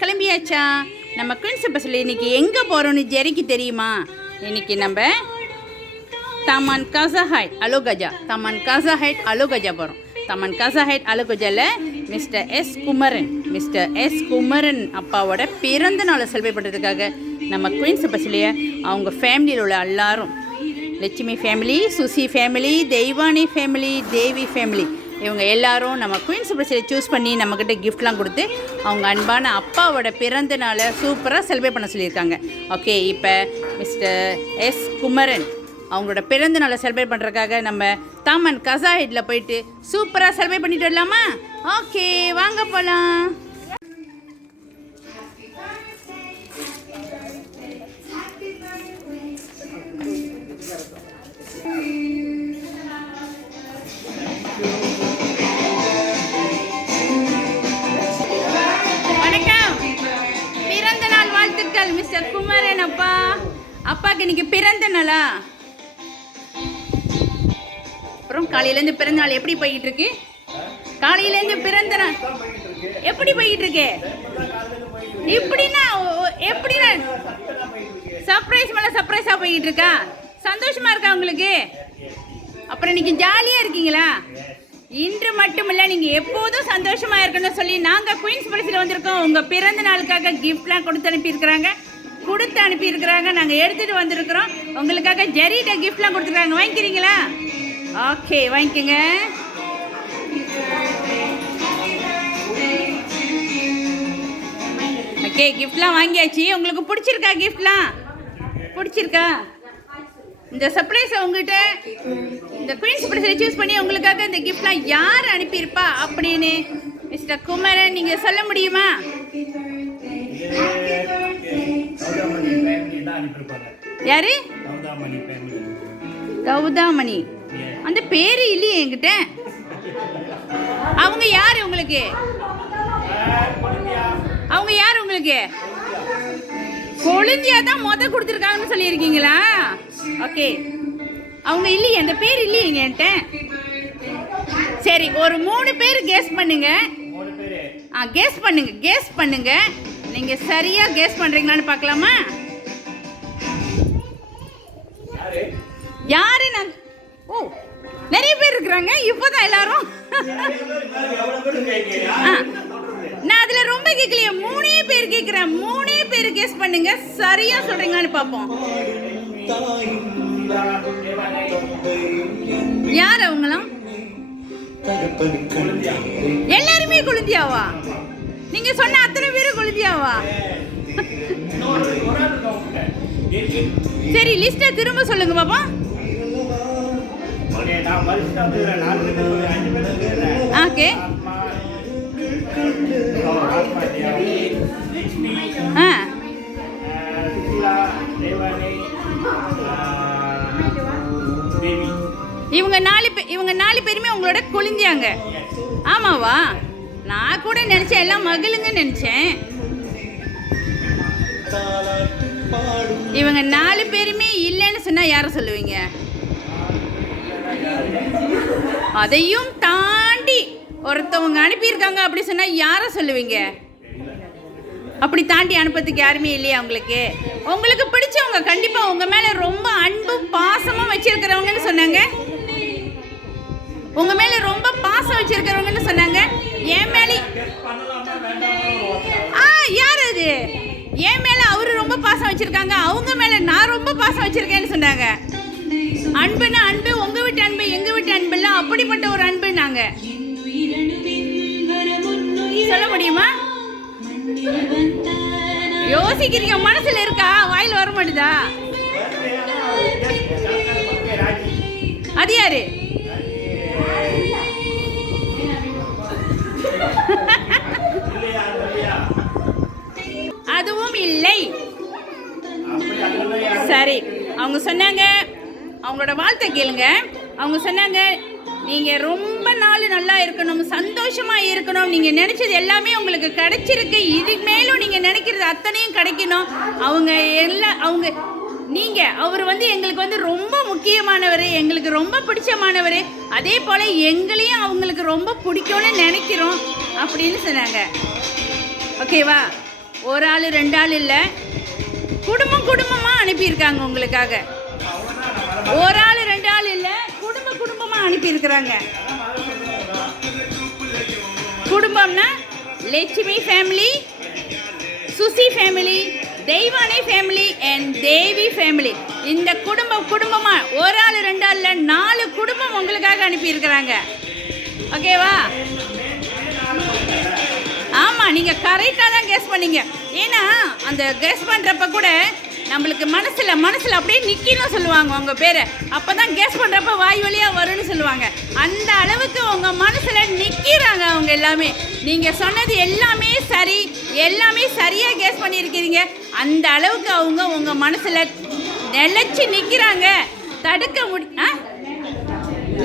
கிளம்பியாச்சா? நம்ம குயின்ஸ் பஸ்ஸில் இன்றைக்கி எங்கே போகிறோன்னு ஜெரிக்கு தெரியுமா? இன்றைக்கி நம்ம தமன் காசா ஹைட் அலோகஜா போகிறோம். தமன் காசா ஹைட் அலோகஜாவில் மிஸ்டர் எஸ் குமரன் அப்பாவோட பிறந்த நாளை செலிப்ரேட் பண்ணுறதுக்காக நம்ம குயின்ஸ் பஸ்ஸிலேயே அவங்க ஃபேமிலியில் உள்ள எல்லாரும், Lakshmi family, Susi family, Deivani family, Devi family, இவங்க எல்லாரும் நம்ம குயின்ஸ் பஸ்ஸில் சூஸ் பண்ணி நம்மக்கிட்ட கிஃப்ட்லாம் கொடுத்து அவங்க அன்பான அப்பாவோட பிறந்த நாளை சூப்பராக செலிப்ரேட் பண்ண சொல்லியிருக்காங்க. ஓகே, இப்போ மிஸ்டர் எஸ் குமரன் அவங்களோட பிறந்த நாளை செலிப்ரேட் பண்ணுறதுக்காக நம்ம தாமன் கசா ஹைட்டில் போயிட்டு சூப்பராக செலிப்ரேட் பண்ணிட்டு வரலாமா? ஓகே, வாங்க போகலாம். மிஸ்டர் குமரன் அப்பாக்கு இன்னைக்கு பிறந்த நாளா? அப்புறம் காலையிலேருந்து பிறந்த நாள் எப்படி போய்கிட்டு இருக்கு? காலையிலேருந்து பிறந்த நாள் எப்படி போய்கிட்டு இருக்கு? எப்படின்னா சர்ப்ரைஸ் மேலே சர்ப்ரைஸாக போய்கிட்டு இருக்கா? சந்தோஷமா இருக்கா உங்களுக்கு? அப்புறம் இன்னைக்கு ஜாலியாக இருக்கீங்களா? இன்று மட்டும் இல்லை, நீங்கள் எப்போதும் சந்தோஷமாக இருக்கணும்னு சொல்லி நாங்கள் குயின்ஸ் பஸ்ஸில் வந்திருக்கோம். உங்கள் பிறந்த நாளுக்காக கிஃப்ட்லாம் கொடுத்து அனுப்பியிருக்கிறாங்க. நாங்கள் எடுத்துகிட்டு வந்திருக்கிறோம். உங்களுக்காக ஜெரிட்ட கிஃப்ட்லாம் கொடுத்துருக்காங்க. வாங்கிக்கிறீங்களா? ஓகே, வாங்கிக்கோங்க. ஓகே, கிஃப்ட்லாம் வாங்கியாச்சு. உங்களுக்கு பிடிச்சிருக்கா? கிஃப்ட்லாம் பிடிச்சிருக்கா? இந்த சர்ப்ரைஸை உங்ககிட்ட இந்த குயின்ஸ் பஸ்ஸில் சூஸ் பண்ணி உங்களுக்காக இந்த கிஃப்ட்லாம் யார் அனுப்பியிருப்பா அப்படின்னு மிஸ்டர் குமரன் நீங்கள் சொல்ல முடியுமா? யாரு? கௌதாமணி. அந்த பேரு இல்லையே என்கிட்ட. அவங்க யாரு உங்களுக்கு? கொழுந்தியா தான் கொடுத்துருக்காங்கன்னு சொல்லியிருக்கீங்களா? ஓகே, அவங்க இல்லையே, அந்த பேர் இல்லையே என்கிட்ட. சரி, ஒரு 3 பேர் கெஸ் பண்ணுங்க. கெஸ் பண்ணுங்க. நீங்க சரியா கெஸ் பண்றீங்களான்னு பார்க்கலாமா? யாரு? நிறைய பேர் இருக்கிறாங்க இப்போதான் எல்லாரும். நான் அதுல ரொம்ப கேட்கலையே, 3 பேர் கேட்கிறேன். 3 பேர் கெஸ் பண்ணுங்க, சரியா சொல்றீங்களான்னு பார்ப்போம். யார் அவங்களாம்? எல்லாருமே குழந்தையாவா? நீங்க சொன்ன அத்தனை பேரும் குழந்தையாவா? சரி, லிஸ்ட திரும்ப சொல்லுங்க பாப்பா. ஓகே, இவங்க 4 பேருமே உங்களோட குழந்தையாங்க. ஆமாவா? நான் கூட நினைச்சேன் எல்லாம் மகளுங்க நினைச்சேன். இவங்க 4 பேருமே இல்லைன்னு சொன்னா யார சொல்லுவீங்க? அதையும் தாண்டி ஒருத்தவங்க அனுப்பியிருக்காங்க அப்படி சொன்னா யார சொல்லுவீங்க? அப்படி தாண்டி அனுப்புறதுக்கு யாருமே இல்லையா உங்களுக்கு? உங்களுக்கு பிடிச்சவங்க, கண்டிப்பா உங்க மேல ரொம்ப அன்பும் பாசமும் வச்சிருக்கிறவங்கன்னு சொன்னாங்க. உங்க மேல ரொம்ப பாசம் வச்சிருக்கிறவங்கன்னு சொன்னாங்க. என் மேல யார் அது? என் மேல அவரு ரொம்ப பாசம் வச்சிருக்காங்க, அவங்க மேல நான் ரொம்ப பாசம் வச்சிருக்கேன்னு சொன்னாங்க. அன்புன்னா அன்பு, உங்க வீட்டு அன்பு எங்க வீட்டு அன்பு இல்ல, அப்படிப்பட்ட ஒரு அன்பு. நாங்க சொல்ல முடியுமா? யோசிக்கிறீங்க, மனசுல இருக்கா, வாயில வர மாட்டுதா? அது யாரு? அதுவும் இல்லை. சரி, அவங்க சொன்னாங்க, அவங்களோட வாழ்த்தை கேளுங்க. அவங்க சொன்னாங்க, நீங்கள் ரொம்ப நாள் நல்லா இருக்கணும், சந்தோஷமாக இருக்கணும், நீங்கள் நினச்சது எல்லாமே உங்களுக்கு கிடைச்சிருக்கு, இதுக்கு மேலும் நீங்கள் நினைக்கிறது அத்தனையும் கிடைக்கணும். அவர் எங்களுக்கு ரொம்ப முக்கியமானவர், எங்களுக்கு ரொம்ப பிடிச்சமானவர், அதே போல் எங்களையும் அவங்களுக்கு ரொம்ப பிடிக்கும்னு நினைக்கிறோம் அப்படின்னு சொன்னாங்க. ஓகேவா? ஒரு ஆள் 2 ஆள் இல்லை, குடும்பமாக அனுப்பியிருக்காங்க உங்களுக்காக. ஒரு ஆள் 2 ஆள் இல்லை, குடும்பமாக அனுப்பியிருக்கிறாங்க. குடும்பம்னா Lakshmi family, Susi family, Deivanai family and Devi family. இந்த குடும்பமாக ஒரு ஆள் 2 ஆள் இல்லை, 4 குடும்பம் உங்களுக்காக அனுப்பியிருக்கிறாங்க. ஓகேவா? ஆமாம், நீங்கள் கரெக்டாக தான் கெஸ் பண்ணீங்க. ஏன்னா அந்த கெஸ் பண்ணுறப்ப கூட நம்மளுக்கு மனசில் அப்படியே நிற்கணும் சொல்லுவாங்க உங்கள் பேரை. அப்போ தான் கெஸ் பண்ணுறப்ப வாய் வழியாக வரும்னு சொல்லுவாங்க. அந்த அளவுக்கு உங்கள் மனசில் நிற்கிறாங்க அவங்க எல்லாமே. நீங்கள் சொன்னது எல்லாமே சரி, எல்லாமே சரியாக கெஸ் பண்ணியிருக்கிறீங்க. அந்த அளவுக்கு அவங்க உங்கள் மனசில் நிலச்சி நிற்கிறாங்க.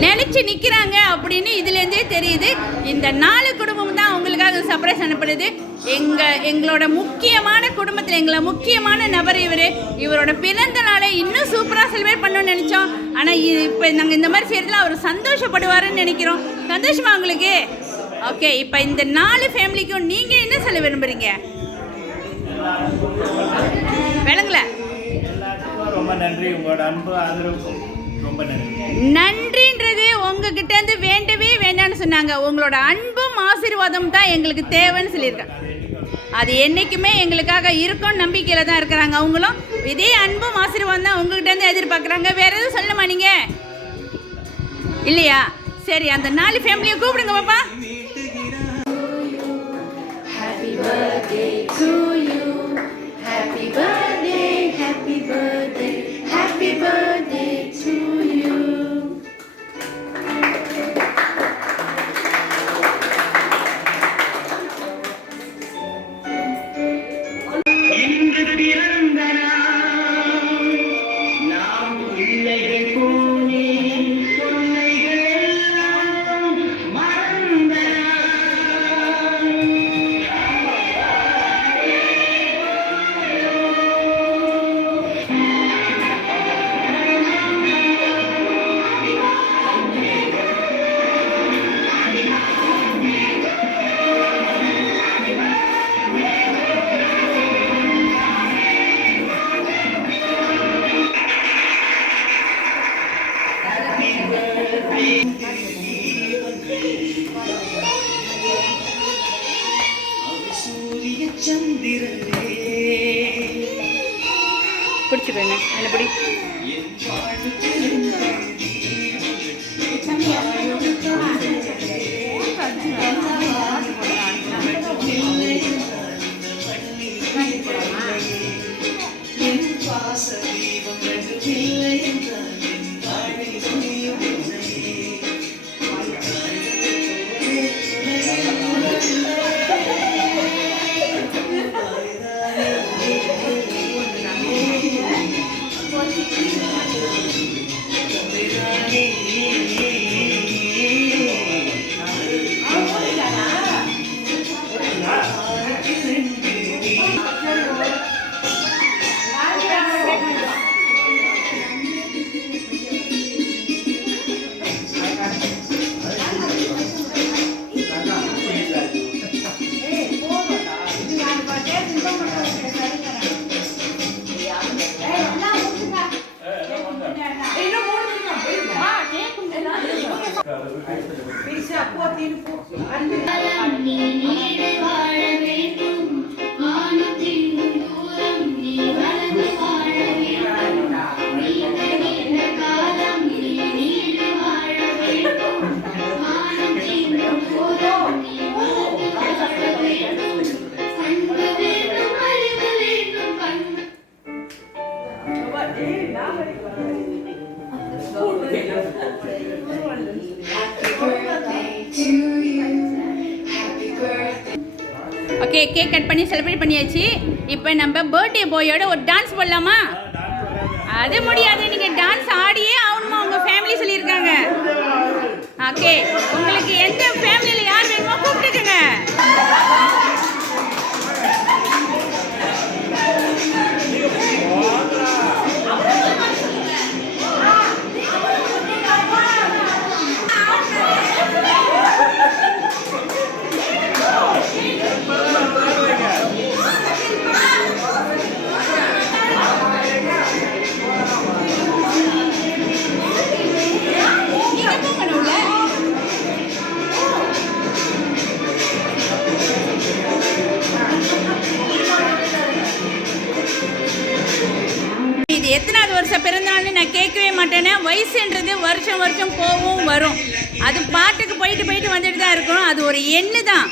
நினச்சி நிற்கிறாங்க அப்படின்னு இதுலேருந்தே தெரியுது. இந்த 4 குடும்பம் தான் உங்களுக்காக சர்ப்ரைஸ் அனுப்புறது. எங்களோட முக்கியமான குடும்பத்தில் எங்களை முக்கியமான நபர் இவரோட பிறந்த நாளை இன்னும் சூப்பராக செலிப்ரேட் பண்ணணும்னு நினச்சோம். ஆனால் இப்போ நாங்கள் இந்த மாதிரி செய்கிறதுல அவர் சந்தோஷப்படுவாருன்னு நினைக்கிறோம். சந்தோஷமா உங்களுக்கு? ஓகே, இப்போ இந்த 4 ஃபேமிலிக்கும் நீங்கள் என்ன சொல்ல விரும்புகிறீங்க? விளங்கல? ரொம்ப நன்றி, உங்களோட அன்பு ஆதரவுக்கும் ரொம்ப நன்றி. நன்றின்றது உங்ககிட்ட இருந்து வேண்டவே வேண்டான்னு சொன்னாங்க. உங்களோட அன்பும் ஆசீர்வாதம் தான் எங்களுக்கு தேவைன்னு சொல்லியிருக்காங்க. அது என்றைக்குமே எங்களுக்காக இருக்கும் நம்பிக்கையில் தான் இருக்கிறாங்க. அவங்களும் இதே அன்பும் ஆசீர்வாதம் தான் உங்ககிட்ட இருந்து எதிர்பார்க்குறாங்க. வேற எதுவும் சொல்லணுமா நீங்கள்? இல்லையா? சரி, அந்த 4 ஃபேமிலியை கூப்பிடுங்க பாப்பா. Happy birthday to you, happy birthday, happy birthday, happy birthday to you. இன்று பிறந்த நாள் நாம் பிள்ளைகள் போனே சொன்னைகள் எல்லாம் மறந்த சூரிய சந்திரனே பிடிச்சிக்கோங்க, என்ன பிடி. ஓகே, கேக் கட் பண்ணி செலிப்ரேட் பண்ணியாச்சு. இப்போ நம்ம பர்த்டே பாயோட ஒரு டான்ஸ் போடலாமா? அது முடியாது, நீங்கள் டான்ஸ் ஆடியே ஆகணுமா, உங்கள் ஃபேமிலி சொல்லியிருக்காங்க. ஓகே, உங்களுக்கு எந்த ஃபேமிலியில் யார் வேணுமோ கூப்பிட்டுக்குங்க. வருஷம் வருஷம் போகும் வரும். அது பாட்டுக்கு போயிட்டு வந்துட்டு தான் இருக்கணும். அது ஒரு எண்ணு தான்.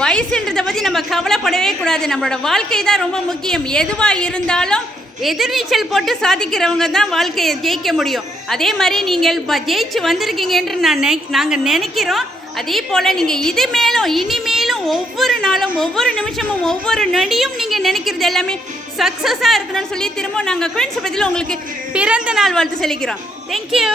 வயசுன்றதை பற்றி நம்ம கவலைப்படவே கூடாது. நம்மளோட வாழ்க்கை தான் ரொம்ப முக்கியம். எதுவாக இருந்தாலும் எதிர்நீச்சல் போட்டு சாதிக்கிறவங்க தான் வாழ்க்கையை ஜெயிக்க முடியும். அதே மாதிரி நீங்கள் ஜெயிச்சு வந்திருக்கீங்கன்று நாங்கள் நினைக்கிறோம். அதே போல் நீங்கள் இனிமேலும் ஒவ்வொரு நாளும் ஒவ்வொரு நிமிஷமும் ஒவ்வொரு நொடியும் நீங்கள் நினைக்கிறது எல்லாமே சக்ஸஸாக இருக்கணும்னு சொல்லி திரும்ப நாங்கள் குயின்ஸ் பற்றியில் உங்களுக்கு பிறந்த நாள் வாழ்த்து சொல்லிக்கிறோம். தேங்க்யூ.